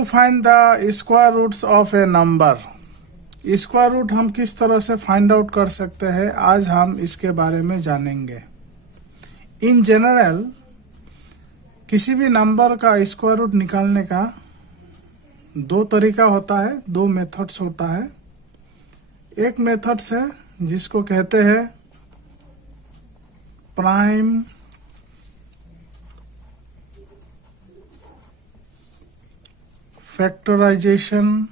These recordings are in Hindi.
To find the square roots of a number. Square root हम किस तरह से फाइंड आउट कर सकते हैं, आज हम इसके बारे में जानेंगे। इन जनरल किसी भी नंबर का स्क्वायर रूट निकालने का दो तरीका होता है, दो मेथड्स होता है। एक मेथड्स है जिसको कहते हैं प्राइम फैक्टराइजेशन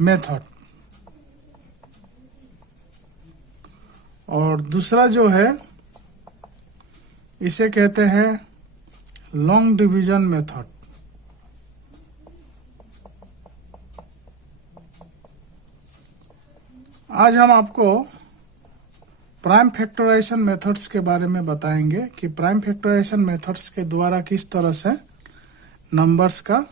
मेथड, और दूसरा जो है इसे कहते हैं लॉन्ग डिवीजन मेथड। आज हम आपको प्राइम फैक्टराइजेशन मेथड्स के बारे में बताएंगे कि प्राइम फैक्टराइजेशन मेथड्स के द्वारा किस तरह से नंबर्स का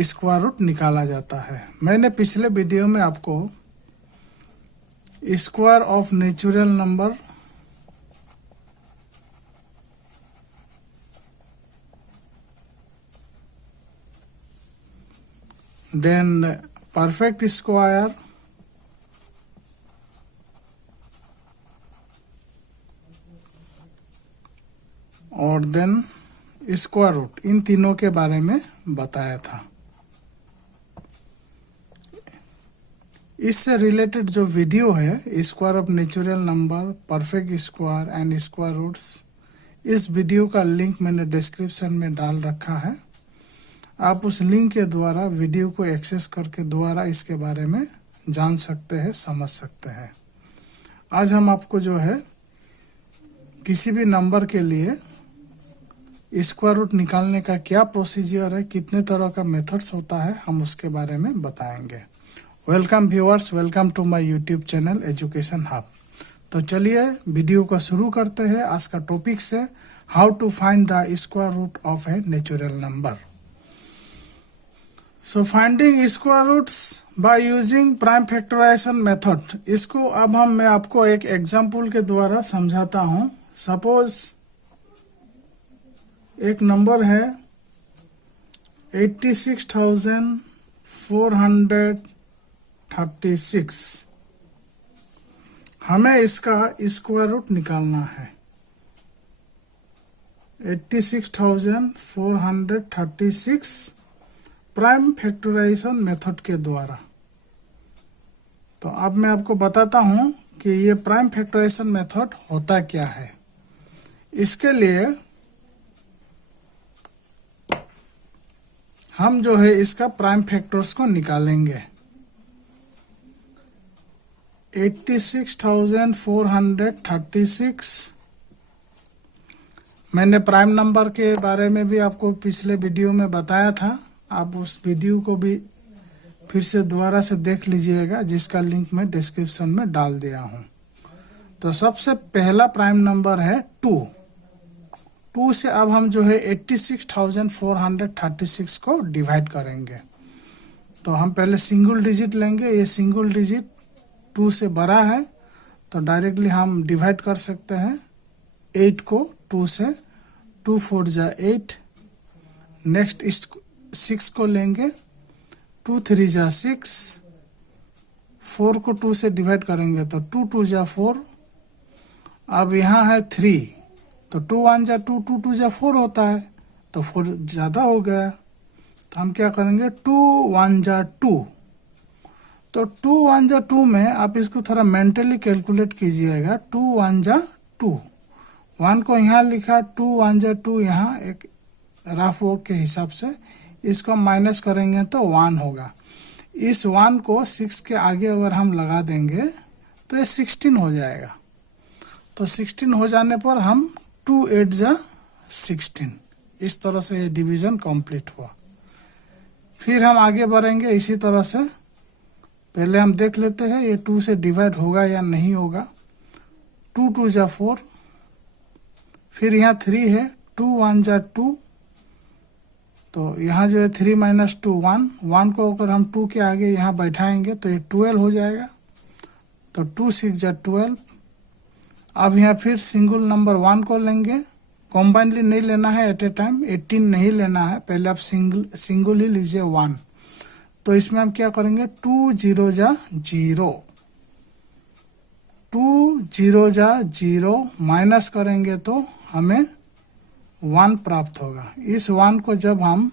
स्क्वायर रूट निकाला जाता है। मैंने पिछले वीडियो में आपको square of natural number, then perfect square, और देन स्क्वायर रूट, इन तीनों के बारे में बताया था। इससे रिलेटेड जो वीडियो है square of natural number, perfect square and square roots, इस वीडियो का लिंक मैंने डिस्क्रिप्शन में डाल रखा है। आप उस लिंक के द्वारा वीडियो को एक्सेस करके दोबारा इसके बारे में जान सकते हैं, समझ सकते हैं। आज हम आपको जो है किसी भी नंबर के लिए स्क्वायर रूट निकालने का क्या प्रोसीजर है, कितने तरह का मेथड्स होता है, हम उसके बारे में बताएंगे। Welcome viewers, welcome to my YouTube channel education hub. तो चलिए वीडियो को शुरू करते हैं। आज का टॉपिक से how to find the square root of a natural number. So finding square roots by using prime factorisation method, इसको अब मैं आपको एक एग्जांपल के द्वारा समझाता हूं। सपोज एक नंबर है 86,436। हमें इसका स्क्वायर रूट निकालना है 86,436 प्राइम फैक्टराइजेशन मेथड के द्वारा। तो अब मैं आपको बताता हूं कि ये प्राइम फैक्टराइजेशन मेथड होता क्या है। इसके लिए हम जो है इसका प्राइम फैक्टर्स को निकालेंगे। 86,436 मैंने प्राइम नंबर के बारे में भी आपको पिछले वीडियो में बताया था। आप उस वीडियो को भी फिर से दोबारा से देख लीजिएगा, जिसका लिंक मैं डिस्क्रिप्शन में डाल दिया हूं। तो सबसे पहला प्राइम नंबर है 2 से अब हम जो है 86,436 को डिवाइड करेंगे। तो हम पहले सिंगल डिजिट लेंगे। ये सिंगल डिजिट 2 से बड़ा है तो डायरेक्टली हम डिवाइड कर सकते हैं 8 को 2 से। 2 4 जा 8। नेक्स्ट 6 को लेंगे, 2 3 जा 6। 4 को 2 से डिवाइड करेंगे तो 2 2 जा 4। अब यहाँ है 3, तो 2 1 जा 2, 2 2 जा 4 होता है, तो 4 ज्यादा हो गया। तो हम क्या करेंगे 2 1 जा 2। तो 2 1 जा 2 में आप इसको थोड़ा मेंटली कैलकुलेट कीजिएगा। 2 1 जा 2, 1 को यहाँ लिखा, 2 1 जा 2 यहाँ एक रफ वर्क के हिसाब से इसको माइनस करेंगे तो 1 होगा। इस 1 को 6 के आगे अगर हम लगा देंगे तो ये 16 हो जाएगा। तो 16 हो जाने पर हम 2 8 जा 16, इस तरह से ये डिवीजन कंप्लीट हुआ। फिर हम आगे बढ़ेंगे इसी तरह से। पहले हम देख लेते हैं ये 2 से डिवाइड होगा या नहीं होगा। 2 2 जा 4। फिर यहाँ 3 है, 2 1 जा 2। तो यहाँ जो है 3 माइनस 2 1। 1 को अगर हम 2 के आगे यहाँ बैठाएंगे तो ये 12 हो जाएगा। तो 2 6 जा 12। अब यहाँ फिर सिंगल नंबर 1 को लेंगे, कॉम्बाइनली नहीं लेना है एट ए टाइम, 18 नहीं लेना है, पहले आप सिंगल ही लीजिए 1। तो इसमें हम क्या करेंगे, 2 0 जा 0, 2 0 जा 0 माइनस करेंगे तो हमें 1 प्राप्त होगा। इस 1 को जब हम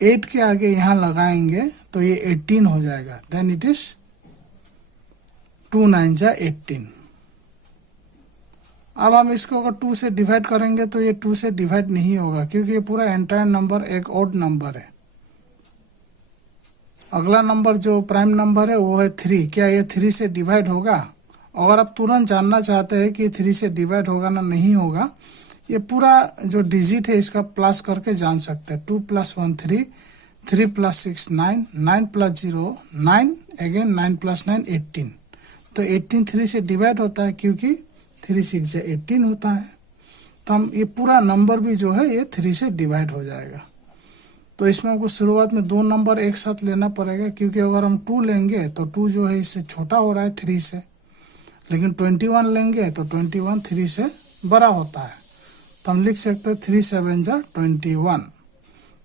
8 के आगे यहाँ लगाएंगे तो ये 18 हो जाएगा। देन इट इज 2 9 जा 18। अब हम इसको अगर 2 से डिवाइड करेंगे तो ये 2 से डिवाइड नहीं होगा, क्योंकि ये पूरा एंटायर नंबर एक ऑड नंबर है। अगला नंबर जो प्राइम नंबर है वो है 3। क्या ये 3 से डिवाइड होगा? अगर आप तुरंत जानना चाहते हैं कि 3 से डिवाइड होगा ना नहीं होगा, ये पूरा जो डिजिट है इसका प्लस करके जान सकते हैं। 2 + 1 3, 3 + 6 9, 9 + 0 9, अगेन 9 + 9 18। तो 18 3 से डिवाइड होता है, क्योंकि 3 6 जा 18 होता है। तो हम ये पूरा नंबर भी जो है ये 3 से डिवाइड हो जाएगा। तो इसमें हमको शुरुआत में 2 नंबर एक साथ लेना पड़ेगा, क्योंकि अगर हम 2 लेंगे तो 2 जो है इससे छोटा हो रहा है 3 से, लेकिन 21 लेंगे तो 21 3 से बड़ा होता है। तो हम लिख सकते हैं 3 7 जा 21।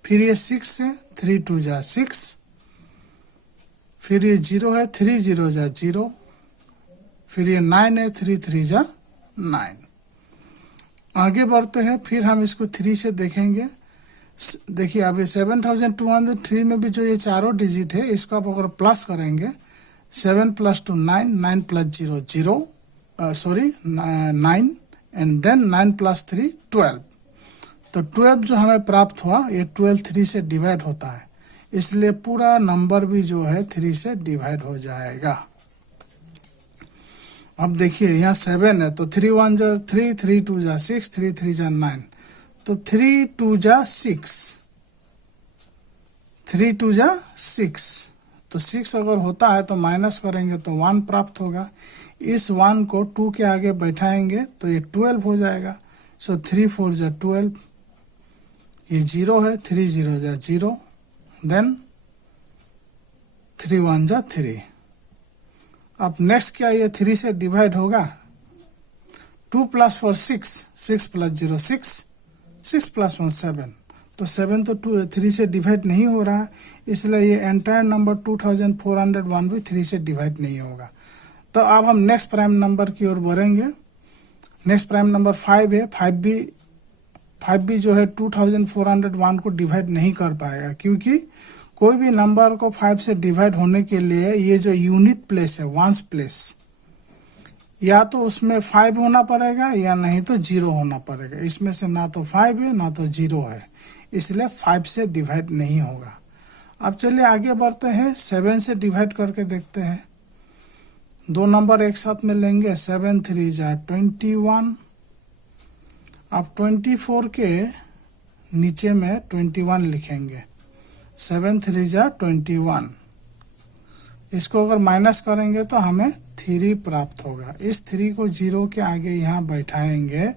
फिर ये 6 है, 3 2 जा 6। फिर ये 0 है, 3 0 जा 0। फिर ये 9 है, 3 3 जा 9। आगे बढ़ते हैं, फिर हम इसको 3 से देखेंगे। देखिए अभी 7203 में भी जो ये चारों डिजिट है इसको आप अगर प्लस करेंगे, 7 + 2 9, 9 + 0 0, 9, एंड देन 9 + 3 12। तो 12 जो हमें प्राप्त हुआ ये 12 3 से डिवाइड होता है, इसलिए पूरा नंबर भी जो है 3 से डिवाइड हो जाएगा। अब देखिए यहाँ 7 है तो 3 1 जा 3, 3 2 जा 6, 3 3 जा 9। तो 3 2 जा 6, 3 2 जा 6। तो 6 अगर होता है तो माइनस करेंगे तो 1 प्राप्त होगा। इस 1 को 2 के आगे बैठाएंगे तो ये 12 हो जाएगा। सो 3 4 जा 12, ये 0 है, 3 0 जा 0, देन 3 1 जा 3। अब नेक्स्ट क्या ये 3 से डिवाइड होगा? 2 + 4 6, 6 + 0 6, 6 + 1 7। तो 7 तो 3 से डिवाइड नहीं हो रहा है, इसलिए ये एंटायर नंबर 2401 भी 3 से डिवाइड नहीं होगा। तो अब हम नेक्स्ट प्राइम नंबर की ओर बढ़ेंगे। नेक्स्ट प्राइम नंबर 5 है। 5 भी जो है 2401 को डिवाइड नहीं कर पाएगा, क्योंकि कोई भी नंबर को 5 से डिवाइड होने के लिए ये जो यूनिट प्लेस है, वंस प्लेस, या तो उसमें 5 होना पड़ेगा या नहीं तो 0 होना पड़ेगा। इसमें से ना तो 5 है ना तो 0 है, इसलिए 5 से डिवाइड नहीं होगा। अब चलिए आगे बढ़ते हैं, 7 से डिवाइड करके देखते हैं। 2 नंबर एक साथ में लेंगे, 7 3 जा 21। अब 24 के नीचे में 21 लिखेंगे, 7 3 जा 21। इसको अगर माइनस करेंगे तो हमें 3 प्राप्त होगा। इस 3 को 0 के आगे यहाँ बैठाएंगे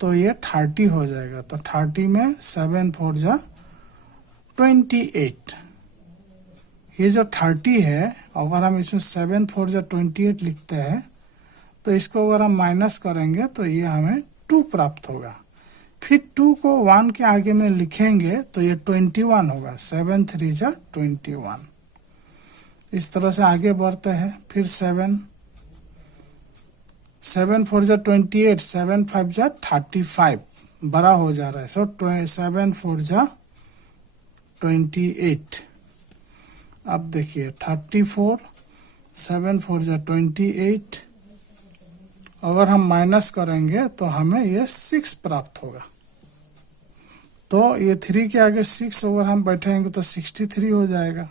तो ये 30 हो जाएगा। तो 30 में 7 4 जा 28। ये जो 30 है, अगर हम इसमें 7 4 जा 28 लिखते हैं तो इसको अगर हम माइनस करेंगे तो ये हमें 2 प्राप्त होगा। फिर 2 को 1 के आगे में लिखेंगे तो ये 21 होगा, 7 3 जा 21। इस तरह से आगे बढ़ते हैं। फिर 7 4 जा 28, 7 5 जा 35, बड़ा हो जा रहा है। सो 7 4 जा 28। अब देखिए 34, 7 4 जा 28, अगर हम माइनस करेंगे तो हमें ये 6 प्राप्त होगा। तो ये 3 के आगे 6 अगर हम बैठेंगे तो 63 हो जाएगा।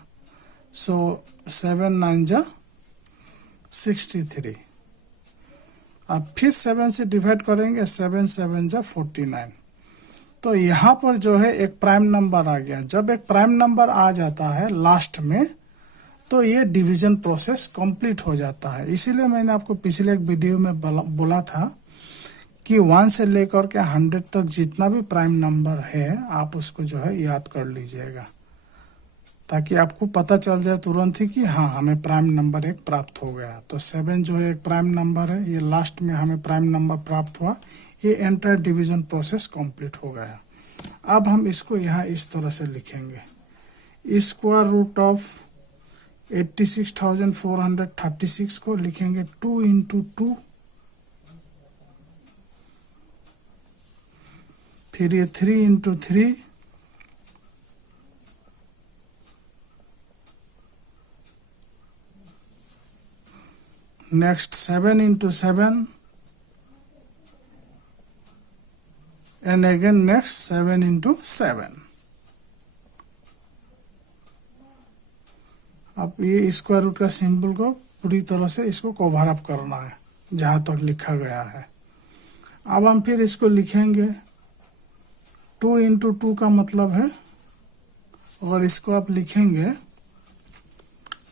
सो 7 9 जा 63। अब फिर 7 से डिवाइड करेंगे, 7 7 जा 49। तो यहाँ पर जो है एक प्राइम नंबर आ गया। जब एक प्राइम नंबर आ जाता है लास्ट में तो ये डिवीजन प्रोसेस कंप्लीट हो जाता है। इसीलिए मैंने आपको पिछले एक वीडियो में बोला था कि 1 से लेकर के 100 तक जितना भी प्राइम नंबर है आप उसको जो है याद कर लीजिएगा। ताकि आपको पता चल जाए तुरंत ही कि हाँ हमें प्राइम नंबर एक प्राप्त हो गया। तो 7 जो है एक प्राइम नंबर है, ये लास्ट में हमें प्राइम नंबर प्राप्त हुआ, ये एंटायर डिवीजन प्रोसेस कंप्लीट हो गया। अब हम इसको यहाँ इस तरह से लिखेंगे, स्क्वायर रूट ऑफ 86,436 को लिखेंगे 2 इंटू 2, फिर ये 3 into 3, next 7 into 7, and again next 7 into 7। अब ये स्क्वायर रूट का सिंबल को पूरी तरह से इसको कवर अप करना है जहां तक लिखा गया है। अब हम फिर इसको लिखेंगे 2 इंटू 2 का मतलब है, अगर इसको आप लिखेंगे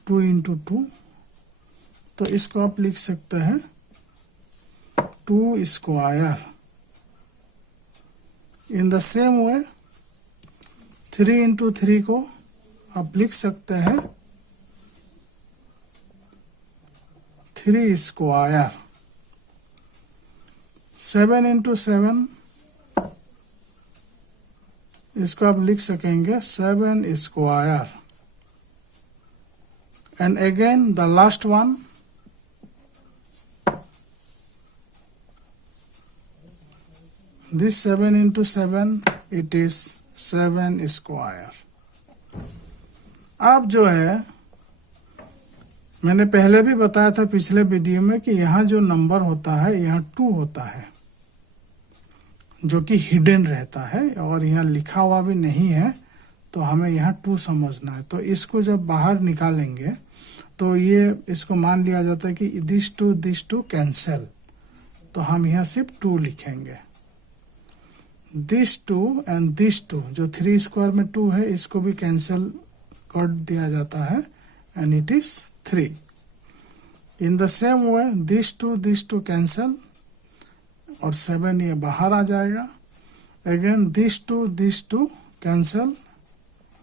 2 इंटू 2 तो इसको आप लिख सकते हैं 2 square. In the same way 3 into 3 को आप लिख सकते हैं 3 स्क्वायर। 7 इंटू 7 इसको आप लिख सकेंगे 7 square. And again the last one, this 7 into 7 it is 7 square। अब जो है मैंने पहले भी बताया था पिछले वीडियो में कि यहाँ जो नंबर होता है यहाँ 2 होता है जो कि हिडन रहता है और यहाँ लिखा हुआ भी नहीं है, तो हमें यहाँ 2 समझना है। तो इसको जब बाहर निकालेंगे तो ये इसको मान लिया जाता है कि दिस टू कैंसिल, तो हम यहाँ सिर्फ 2 लिखेंगे। दिस 2 एंड दिस 2, जो 3 स्क्वायर में 2 है इसको भी कैंसिल कर दिया जाता है and it is 3। In the same way this to cancel और 7 ये बाहर आ जाएगा। अगेन दिस टू कैंसिल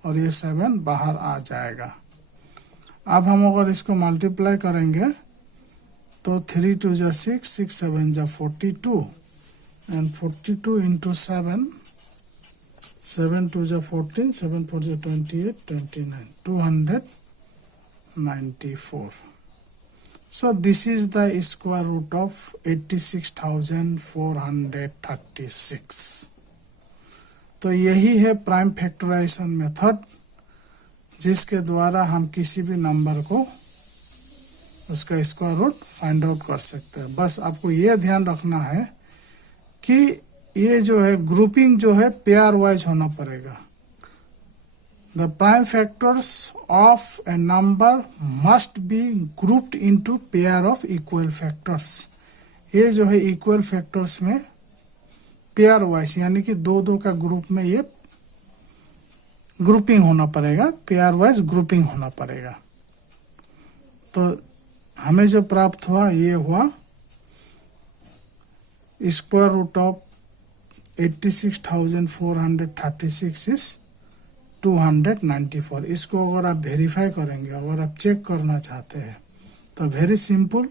और ये 7 बाहर आ जाएगा। अब हम अगर इसको मल्टीप्लाई करेंगे तो 3 2 जा 6, 6 7 जा 42, and 42 into 7, 7 2 जा 14, 7 4 जा 28, 29, 294। So this is the square root of 86,436। तो यही है प्राइम फैक्टराइजेशन मेथड जिसके द्वारा हम किसी भी नंबर को उसका स्क्वायर रूट फाइंड आउट कर सकते हैं। बस आपको यह ध्यान रखना है कि ये जो है ग्रुपिंग जो है पेयर वाइज होना पड़ेगा। The prime factors of a number must be grouped into pair of equal factors. ये जो है इक्वल फैक्टर्स में पेयर वाइज यानी कि 2-2 का ग्रुप में ये ग्रुपिंग होना पड़ेगा, पेयर वाइज ग्रुपिंग होना पड़ेगा। तो हमें जो प्राप्त हुआ ये हुआ स्क्वायर रूट ऑफ 86,436 इज 294। इसको अगर आप वेरीफाई करेंगे, अगर आप चेक करना चाहते हैं तो वेरी सिंपल,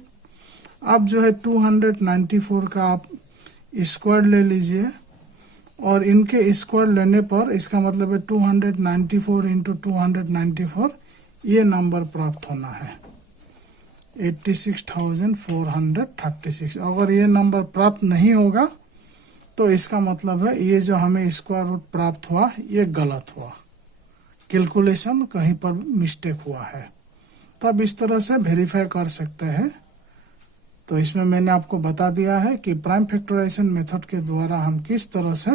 अब जो है 294 का आप स्क्वायर ले लीजिए और इनके स्क्वायर लेने पर इसका मतलब है 294 इंटू 294 ये नंबर प्राप्त होना है 86,436। अगर ये नंबर प्राप्त नहीं होगा तो इसका मतलब है ये जो हमें स्क्वायर रूट प्राप्त हुआ ये गलत हुआ, कैलकुलेशन कहीं पर मिस्टेक हुआ है। तो अब इस तरह से वेरीफाई कर सकते हैं। तो इसमें मैंने आपको बता दिया है कि प्राइम फैक्टराइजेशन मेथड के द्वारा हम किस तरह से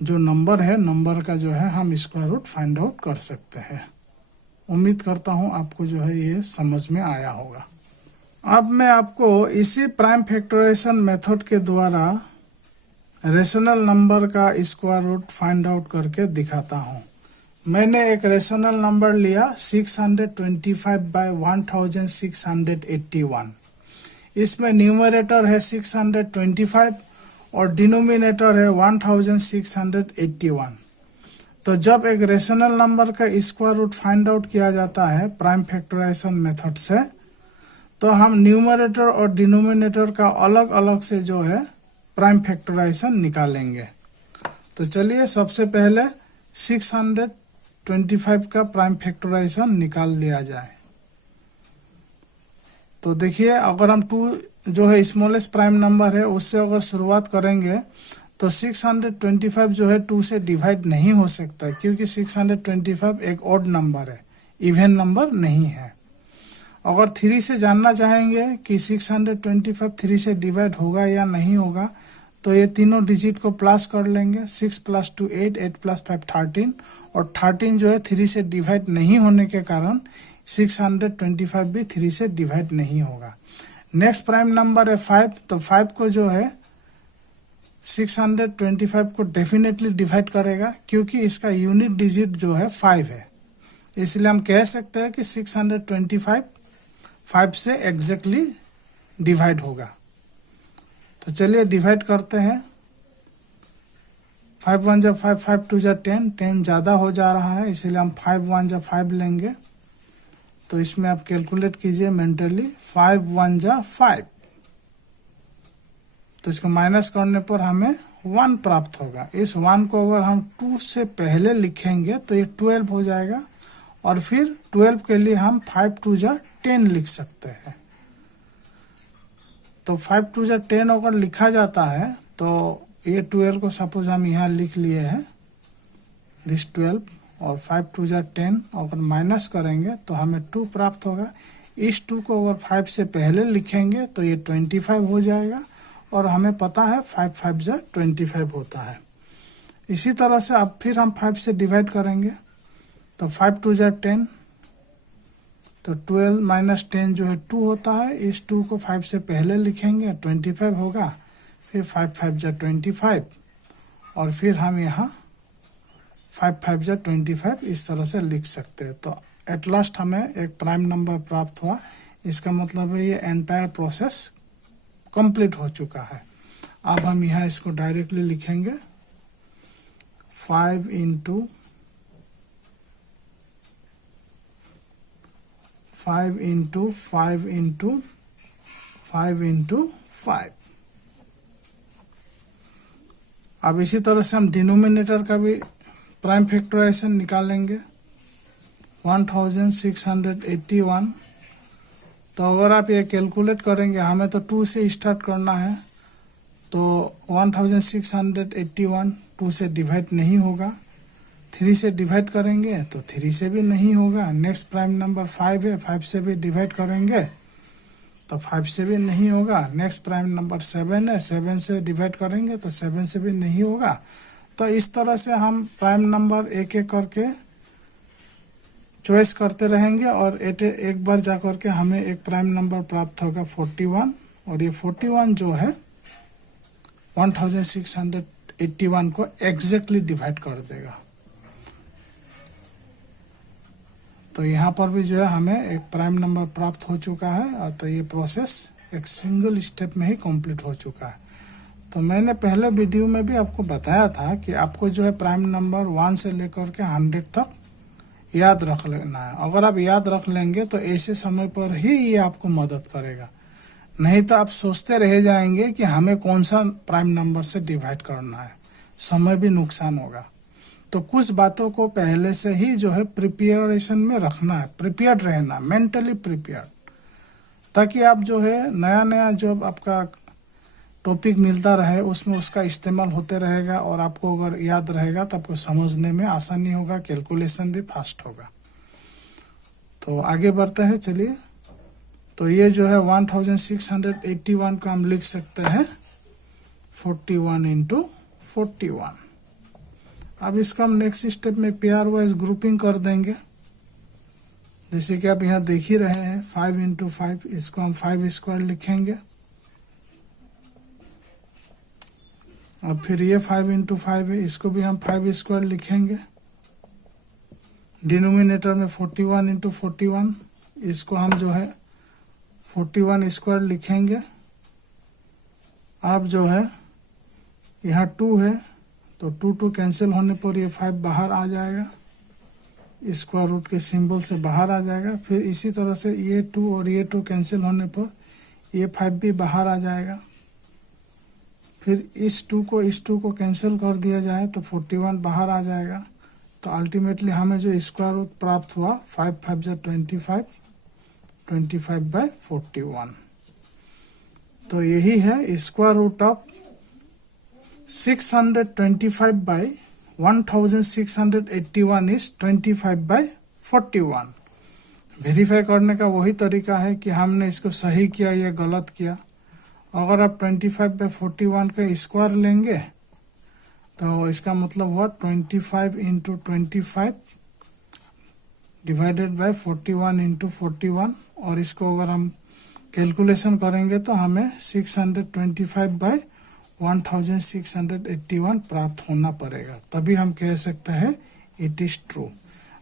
जो नंबर है, नंबर का जो है हम स्क्वायर रूट फाइंड आउट कर सकते हैं। उम्मीद करता हूं आपको जो है ये समझ में आया होगा। अब मैं आपको इसी प्राइम फैक्टराइजेशन मेथड के द्वारा रेशनल नंबर का स्क्वायर रूट फाइंड आउट करके दिखाता हूं। मैंने एक रेशनल नंबर लिया 625/1681। इसमें न्यूमरेटर है 625 और डिनोमिनेटर है 1681। तो जब एक रेशनल नंबर का स्क्वायर रूट फाइंड आउट किया जाता है प्राइम फैक्टराइजेशन मेथड से, तो हम न्यूमरेटर और डिनोमिनेटर का अलग अलग से जो है प्राइम फैक्टराइजेशन निकालेंगे। तो चलिए सबसे पहले 625 का प्राइम फैक्टराइजेशन निकाल लिया जाए। तो देखिए, अगर हम 2 जो है स्मॉलेस्ट प्राइम नंबर है उससे अगर शुरुआत करेंगे तो 625 जो है 2 से डिवाइड नहीं हो सकता, क्योंकि 625 एक ऑड नंबर है, इवन नंबर नहीं है। अगर 3 से जानना चाहेंगे कि 625 3 से डिवाइड होगा या नहीं होगा, तो ये तीनों डिजिट को प्लस कर लेंगे। 6 + 2 8, 8 + 5 13, और 13 जो है 3 से डिवाइड नहीं होने के कारण 625 भी 3 से डिवाइड नहीं होगा। नेक्स्ट प्राइम नंबर है 5, तो 5 को जो है 625 को डेफिनेटली डिवाइड करेगा, क्योंकि इसका यूनिट डिजिट जो है 5 है। इसलिए हम कह सकते हैं कि 625 5 से एग्जैक्टली डिवाइड होगा। तो चलिए डिवाइड करते हैं। 5 × 1 = 5, 5 × 2 = 10, 10 ज़्यादा हो जा रहा है, इसीलिए हम 5 × 1 = 5 लेंगे। तो इसमें आप कैलकुलेट कीजिए मेंटली। 5 × 1 = 5, तो इसको माइनस करने पर हमें 1 प्राप्त होगा। इस 1 को अगर हम 2 से पहले लिखेंगे तो ये 12 हो जाएगा, और फिर 12 के लिए हम 5 × 2 = 10 लिख सकते हैं। तो 5 × 2 = 10 अगर लिखा जाता है तो ये 12 को सपोज हम यहाँ लिख लिए हैं, दिस 12, और 5 × 2 = 10 अगर माइनस करेंगे तो हमें 2 प्राप्त होगा। इस 2 को अगर 5 से पहले लिखेंगे तो ये 25 हो जाएगा, और हमें पता है 5 × 5 = 25 होता है। इसी तरह से अब फिर हम 5 से डिवाइड करेंगे, तो 5 × 2 = 10, तो 12 - 10 जो है 2 होता है। इस 2 को 5 से पहले लिखेंगे 25 होगा, फिर 5 × 5 = 25, और फिर हम यहाँ 5 × 5 = 25 इस तरह से लिख सकते हैं। तो एट लास्ट हमें एक प्राइम नंबर प्राप्त हुआ। इसका मतलब है ये एंटायर प्रोसेस कंप्लीट हो चुका है। अब हम यहाँ इसको डायरेक्टली लिखेंगे 5 × 5 × 5 × 5 × 5। अब इसी तरह से हम डिनोमिनेटर का भी प्राइम फैक्टराइजेशन निकालेंगे। 1681, तो अगर आप ये कैलकुलेट करेंगे, हमें तो 2 से स्टार्ट करना है, तो 1681 2 से डिवाइड नहीं होगा। 3 से डिवाइड करेंगे तो 3 से भी नहीं होगा। नेक्स्ट प्राइम नंबर 5 है, 5 से भी डिवाइड करेंगे तो 5 से भी नहीं होगा। नेक्स्ट प्राइम नंबर 7 है, 7 से डिवाइड करेंगे तो 7 से भी नहीं होगा। तो इस तरह से हम प्राइम नंबर एक एक करके चॉइस करते रहेंगे, और एक बार जा करके हमें एक प्राइम नंबर प्राप्त होगा 41, और ये 41 जो है 1681 को एग्जैक्टली डिवाइड कर देगा। तो यहाँ पर भी जो है हमें एक प्राइम नंबर प्राप्त हो चुका है, और तो ये प्रोसेस एक सिंगल स्टेप में ही कंप्लीट हो चुका है। तो मैंने पहले वीडियो में भी आपको बताया था कि आपको जो है प्राइम नंबर 1 से लेकर के 100 तक याद रख लेना है। अगर आप याद रख लेंगे तो ऐसे समय पर ही ये आपको मदद करेगा, नहीं तो आप सोचते रह जाएंगे कि हमें कौन सा प्राइम नंबर से डिवाइड करना है, समय भी नुकसान होगा। तो कुछ बातों को पहले से ही जो है प्रिपेरेशन में रखना है, प्रिपेयर्ड रहना, मेंटली प्रिपेयर्ड, ताकि आप जो है नया नया जो आपका टॉपिक मिलता रहे उसमें उसका इस्तेमाल होते रहेगा, और आपको अगर याद रहेगा तो आपको समझने में आसानी होगा, कैलकुलेशन भी फास्ट होगा। तो आगे बढ़ते हैं, चलिए। तो ये जो है 1681 का हम लिख सकते हैं 41 × 41। अब इसका हम नेक्स्ट स्टेप में पेयर वाइज ग्रुपिंग कर देंगे, जैसे कि आप यहाँ देख ही रहे हैं। 5 × 5, इसको हम 5² लिखेंगे। अब फिर ये 5 × 5 है, इसको भी हम 5² लिखेंगे। डिनोमिनेटर में 41 × 41, इसको हम जो है 41² लिखेंगे। अब जो है यहाँ 2 है, तो 2 कैंसिल होने पर ये 5 बाहर आ जाएगा, स्क्वायर रूट के सिंबल से बाहर आ जाएगा। फिर इसी तरह से ये 2 और ये 2 कैंसिल होने पर ये 5 भी बाहर आ जाएगा। फिर इस 2 को कैंसिल कर दिया जाए तो 41 बाहर आ जाएगा। तो अल्टीमेटली हमें जो स्क्वायर रूट प्राप्त हुआ 5 5 जा 25, 25/41। तो यही है square root of 625/1681 is 25/41। Verify करने का वही तरीका है कि हमने इसको सही किया या गलत किया। अगर आप 25/41 का स्क्वायर लेंगे तो इसका मतलब हुआ 25 × 25 डिवाइडेड बाय 41 × 41, और इसको अगर हम कैलकुलेशन करेंगे तो हमें 625/1681 प्राप्त होना पड़ेगा, तभी हम कह सकते हैं इट इज ट्रू।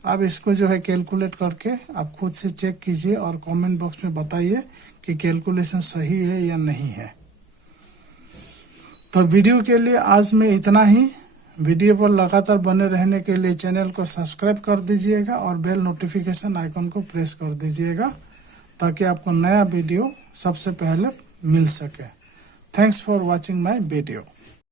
अब इसको जो है कैलकुलेट करके आप खुद से चेक कीजिए और कमेंट बॉक्स में बताइए कि कैलकुलेशन सही है या नहीं है। तो वीडियो के लिए आज में इतना ही। वीडियो पर लगातार बने रहने के लिए चैनल को सब्सक्राइब कर दीजिएगा और बेल नोटिफिकेशन आइकन को प्रेस कर दीजिएगा ताकि आपको नया वीडियो सबसे पहले मिल सके। Thanks for watching my video.